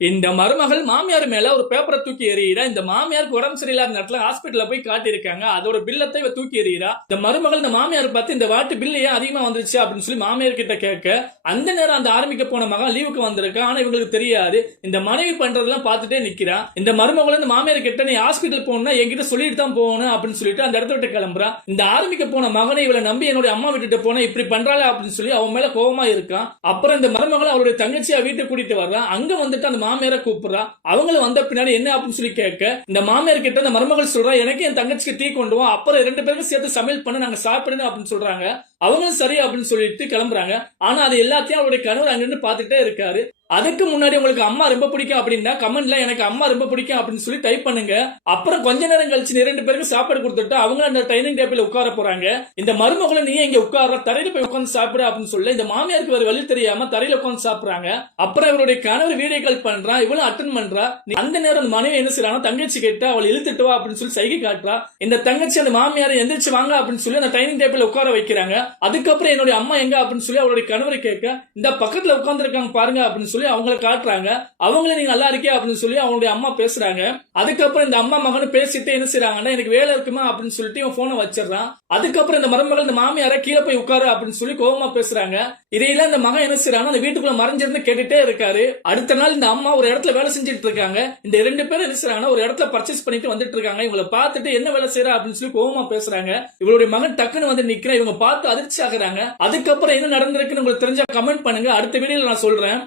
இந்த மருமகள் மாமியார் மேல ஒரு பேப்பரை தூக்கி எறிகிறா. இந்த மாமியாருக்கு உடம்பு சரியில்லாத நேரத்துல ஹாஸ்பிட்டல்ல போய் காட்டியிருக்காங்க. அதோட பில்லத்தை இவ தூக்கி எறிகிறா. இந்த மருமகள் இந்த மாமியார் பார்த்து இந்த வாட்டு பில் ஏன் அதிகமா வந்துருச்சு அப்படின்னு சொல்லி மாமியார் கிட்ட கேட்க, அந்த நேரம் அந்த ஆரம்பிக்க போன மகன் லீவுக்கு வந்திருக்கா. ஆனா இவங்களுக்கு தெரியாது. இந்த மனைவி பண்றதெல்லாம் பார்த்துட்டே நிக்கிறா. இந்த மருமகள் இந்த மாமியார் கிட்ட நீ ஹாஸ்பிட்டல் போகணும்னா என்கிட்ட சொல்லிட்டு தான் போகணும் அப்படின்னு சொல்லிட்டு அந்த இடத்த விட்டு கிளம்புறா. இந்த ஆரம்பிக்க போன மகனை இவளை நம்பி என்னுடைய அம்மா விட்டுட்டு போன இப்படி பண்றாளா அப்படின்னு சொல்லி அவன் மேல கோபமா இருக்கான். அப்புறம் இந்த மருமகள் அவருடைய தங்கச்சியா வீட்டுக்கு கூட்டிட்டு வர்றா. அங்க வந்துட்டு அந்த மாமியார கூப்பிடுறா. அவங்களும் வந்த பின்னாடி என்ன அப்படின்னு சொல்லி கேட்க, இந்த மாமியார் கிட்ட இந்த மருமகள் சொல்றா, எனக்கு என் தங்கச்சிக்கு டீ கொண்டு வா, அப்புறம் 2 பேருக்கும் சேர்த்து சமையல் பண்ண நாங்க சாப்பிடணும் அப்படின்னு சொல்றாங்க. அவங்களும் சரி அப்படின்னு சொல்லிட்டு கிளம்புறாங்க. ஆனா அது எல்லாத்தையும் அவருடைய கணவர் அங்கிருந்து பாத்துக்கிட்டே இருக்காரு. அதுக்கு முன்னாடி உங்களுக்கு அம்மா ரொம்ப பிடிக்கும் அப்படின்னா கமெண்ட்ல எனக்கு அம்மா ரொம்ப பிடிக்கும் அப்படின்னு சொல்லி டைப் பண்ணுங்க. அப்புறம் கொஞ்ச நேரம் கழிச்சு 2 பேருக்கு சாப்பாடு கொடுத்துட்டு அவங்க அந்த டைனிங் டேபிள்ல உட்கார போறாங்க. இந்த மருமகளை நீ இங்க உட்கார, தரையில போய் உட்கார்ந்து சாப்பிடு அப்படின்னு சொல்லி இந்த மாமியாருக்கு வேற வழி தெரியாம தரையில உட்கார்ந்து சாப்பிடுறாங்க. அப்புறம் இவருடைய கணவர் வீடியோ கால் பண்றா, இவளும் அட்டன் பண்றா. அந்த நேரம் அந்த மனைவி என்ன செய்யறாங்க, தங்கச்சி கிட்ட அவளை இழுத்துட்டு வா அப்படின்னு சொல்லி சைகை காட்டுறா. இந்த தங்கச்சி அந்த மாமியாரை எந்திரிச்சு வாங்க அப்படின்னு சொல்லி அந்த டைனிங் டேபிள்ல உட்கார வைக்கிறாங்க. அதுக்கப்புறம் என்னுடைய அம்மா எங்க அப்படின்னு சொல்லி அவருடைய கணவரை கேட்க, இந்த பக்கத்துல உட்கார்ந்து இருக்காங்க பாருங்க அப்படின்னு சொல்லி அவங்களை காட்டுறாங்க. அவங்களே நீங்க நல்லா இருக்கே அப்படின்னு சொல்லி அவங்களுடைய அம்மா பேசுறாங்க. அதுக்கப்புறம் இந்த அம்மா மகனும் பேசிட்டு என்ன செய்யறாங்கன்னா, எனக்கு வேலை இருக்குமா அப்படின்னு சொல்லிட்டு இவன் போனை வச்சிடறான். அதுக்கப்புறம் இந்த மருமகள் இந்த மாமியார கீழே போய் உட்காரு அப்படின்னு சொல்லி கோபமா பேசுறாங்க. இதையெல்லாம் இந்த மகன் என்ன செய்யறாங்க, அந்த வீட்டுக்குள்ள மறைஞ்சிருந்து கேட்டுட்டே இருக்காரு. அடுத்த நாள் இந்த அம்மா ஒரு இடத்துல வேலை செஞ்சுட்டு இருக்காங்க. இந்த 2 பேரும் என்ன செய்யறாங்கன்னா, ஒரு இடத்துல பர்ச்சேஸ் பண்ணிட்டு வந்துட்டு இருக்காங்க. இவங்களை பார்த்துட்டு என்ன வேலை செய்யறா அப்படின்னு சொல்லி கோபமா பேசுறாங்க. இவருடைய மகன் டக்குன்னு வந்து நிக்கிற, இவங்க பார்த்து அதிர்ச்சி ஆகுறாங்க. அதுக்கப்புறம் என்ன நடந்திருக்குன்னு உங்களுக்கு தெரிஞ்சா கமெண்ட் பண்ணுங்க. அடுத்த வீடியோல நான் சொல்றேன்.